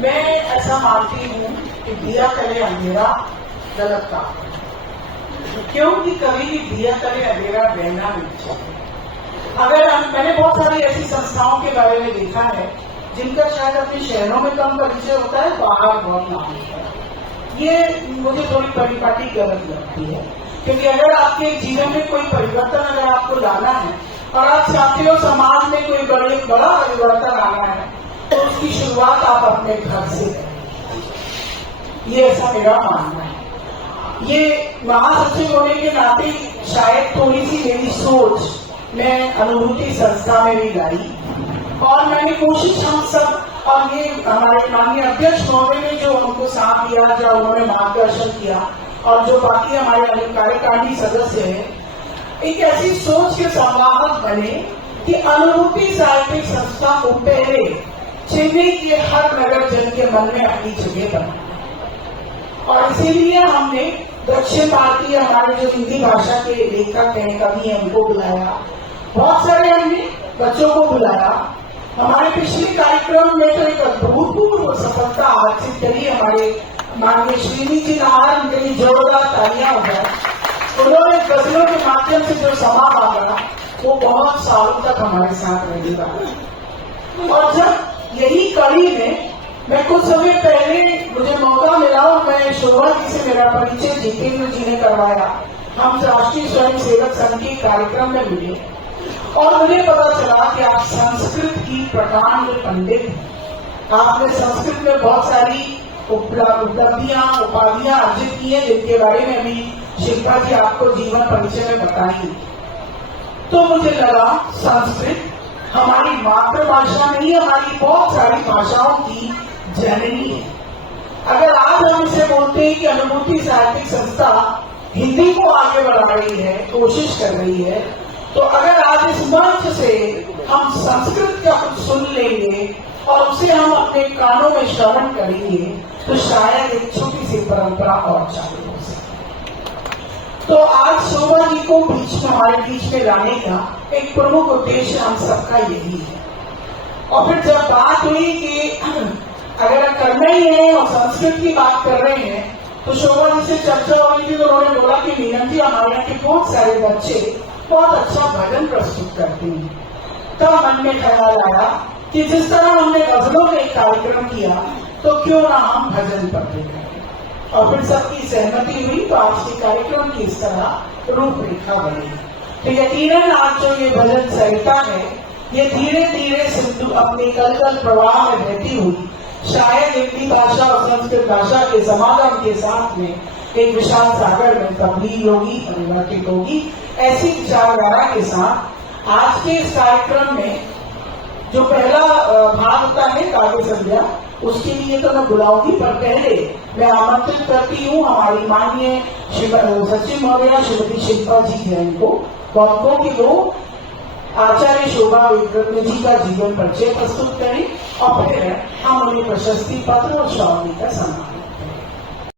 मैं ऐसा मानती हूँ कि दिया तले अंधेरा गलत काम है, क्योंकि कभी भी दिया तले अंधेरा रहना नहीं चाहिए। मैंने बहुत सारी ऐसी संस्थाओं के बारे में देखा है जिनका शायद अपने शहरों में कम परिचय होता है, बाहर बहुत नाम होता है। ये मुझे थोड़ी परिपाटी गलत लगती है, क्योंकि अगर आपके जीवन में कोई परिवर्तन अगर आपको लाना है और आप चाहते हो समाज में कोई बड़ा परिवर्तन आना है, तो उसकी शुरुआत आप अपने घर से करें। ये ऐसा मेरा मानना है। ये महासचिव होने के नाते शायद थोड़ी सी मेरी सोच मैं अनुभूति संस्था में भी लाई, और मैंने कोशिश हम सब और ये हमारे माननीय अध्यक्ष महोदय ने जो हमको साथ दिया, जो उन्होंने मार्गदर्शन किया, और जो बाकी हमारे कार्यकारिणी सदस्य हैं, एक ऐसी सोच के संवाहक बने कि अनुभूति साहित्यिक संस्था को पहले चेन्नई के हर नगर जन के मन में अपनी जगह बनाई, और इसीलिए हमने दक्षिण भारतीय हमारे जो हिंदी भाषा के लेखक हैं, कवि हैं, उनको बुलाया, बहुत सारे हमने बच्चों को बुलाया। हमारे पिछले कार्यक्रम में तो एक अभूतपूर्व सफलता हासिल करी हमारे माननीय श्रीनी जी नाहर, उनके लिए जोरदार तालियां हो जाए। उन्होंने गजलों के माध्यम से जो समा मांगा वो बहुत सालों तक हमारे साथ रहेगा। और जब यही कड़ी में मैं कुछ समय पहले मुझे मौका मिला और मैं शोभा जी से मेरा परिचय जितेंद्र जी ने करवाया, हम राष्ट्रीय स्वयं सेवक संघ के कार्यक्रम में मिले, और मुझे पता चला कि आप संस्कृत की प्रकांड पंडित हैं। आपने संस्कृत में बहुत सारी उपलब्धियां उपाधियां अर्जित की है, जिनके बारे में अभी शिल्पा जी आपको जीवन परिचय में बताएंगी। तो मुझे लगा संस्कृत हमारी मातृभाषा नहीं, हमारी बहुत सारी भाषाओं की जननी है। अगर आज हम इसे बोलते हैं कि अनुभूति साहित्यिक संस्था हिंदी को आगे बढ़ा रही है, कोशिश कर रही है, तो अगर आज इस मंच से हम संस्कृत का कुछ सुन लेंगे और उसे हम अपने कानों में श्रवण करेंगे, तो शायद एक छोटी सी परंपरा और चालू हो सके। तो आज शोभा जी को हमारे बीच में लाने का एक प्रमुख उद्देश्य हम सबका यही है। और फिर जब बात हुई कि अगर करना ही है और संस्कृत की बात कर रहे हैं, तो शोभा जी से चर्चा हो रही थी, तो उन्होंने बोला कि मीनन जी, हमारे यहाँ के बहुत सारे बच्चे बहुत अच्छा भजन प्रस्तुत करते हैं। तब मन में ख्याल आया कि जिस तरह हमने गजलों का एक कार्यक्रम किया, तो क्यों ना हम भजन पढ़ते करें। और फिर सबकी सहमति हुई, तो आज के कार्यक्रम की इस तरह रूपरेखा बनी। तो यकीनन आज जो ये भजन संहिता है, ये धीरे धीरे सिंधु अपने कलकल प्रवाह में बहती हुई शायद हिंदी भाषा और संस्कृत भाषा के समागम के साथ में एक विशाल सागर में तब्दील होगी, परिवर्तित होगी। ऐसी विचारधारा के साथ आज के इस कार्यक्रम में जो पहला भाग होता है काव्य संध्या, उसके लिए तो मैं बुलाऊंगी, पर पहले मैं आमंत्रित करती हूँ हमारी माननीय सचिव महोदया श्रीमती शिल्पा जी जैन को, कि वो आचार्य शोभा वेदव्रत जी का जीवन परिचय प्रस्तुत करें, और फिर हम उन्हें प्रशस्ति पत्र और श्रावणी का सम्मान